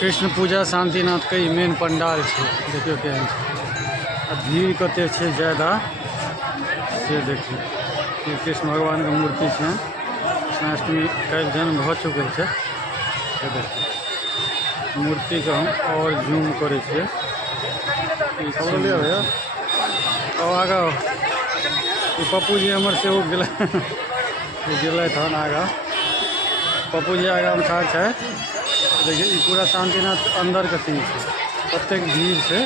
कृष्ण पूजा शांतिनाथ के मेन पंडाल है। देखियो केहन छै, भीड़ कते छै ज़्यादा से देखियो। ये कृष्ण भगवान के मूर्ति है। कृष्णाष्टमी कल जन्म भ चुकल है। देखियो मूर्ति के हम और जूम करे छे। आगा पप्पू जी हमर से गेल हन आगा। पप्पू जी आगा में ठाड़ है। देखिए ये पूरा शांतिनाथ अंदर के सीन है। कतेक भीड़ है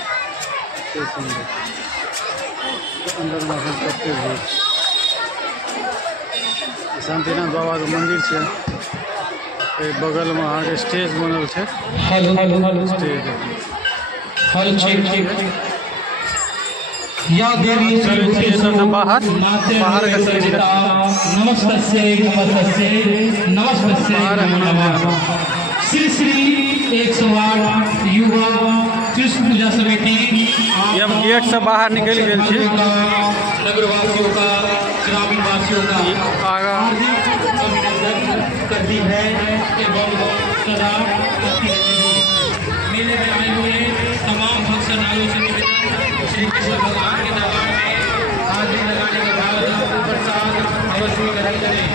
अंदर में कतेक भीड़। शांतिनाथ बाबा के मंदिर है। बगल में आगे स्टेज बनल है। स्टेज या देवी बाहर बाहर नमस्तस्यै श्री श्री 108 युवा कृष्ण पूजा समिति हम गेट से बाहर निकल गए नगरवासियों का ग्रामीण वासियों का आगा अभिनंदन करती है एवं सदा मेले में आए हुए तमाम भक्त श्रद्धालुओं से निवेदन श्री कृष्ण भगवान के दरबार में हाजिरी लगाने के बाद प्रसाद अवश्य ग्रहण करें।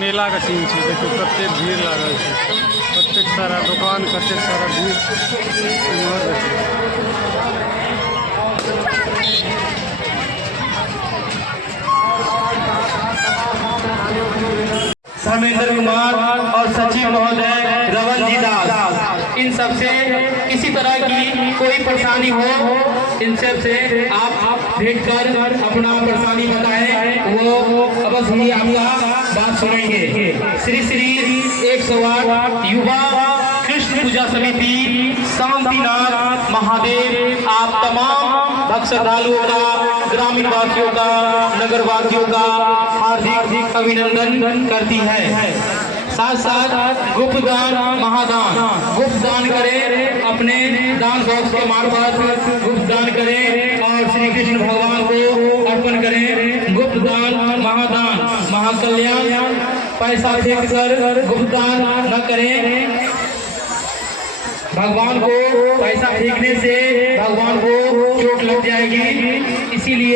मेला का सीन है। देखो कते भीड़ लागल है। कतेक सारा दुकान, कतेक सारा भीड़। धर्मेंद्र कुमार और सचिव महोदय रवन जी दास, इन सबसे किसी तरह की कोई परेशानी हो इन सब से आप भेंट कर अपना परेशानी बताएं, वो अवश्य ही आपका बात सुनेंगे। श्री श्री 108 युवा कृष्ण पूजा समिति शांतिनाथ महादेव आप तमाम भक्त श्रद्धालुओं का, ग्रामीण वासियों का, नगर वासियों का हार्दिक अभिनंदन करती है। साथ साथ गुप्तदान महादान, गुप्तदान करें, अपने दान बॉक्स के मार्फत गुप्तदान करें और श्री कृष्ण भगवान को अर्पण करें। गुप्तदान महादान महाकल्याण, पैसा फेंक कर गुप्तदान न करें। भगवान को पैसा फेंकने से भगवान को चोट लग जाएगी, इसीलिए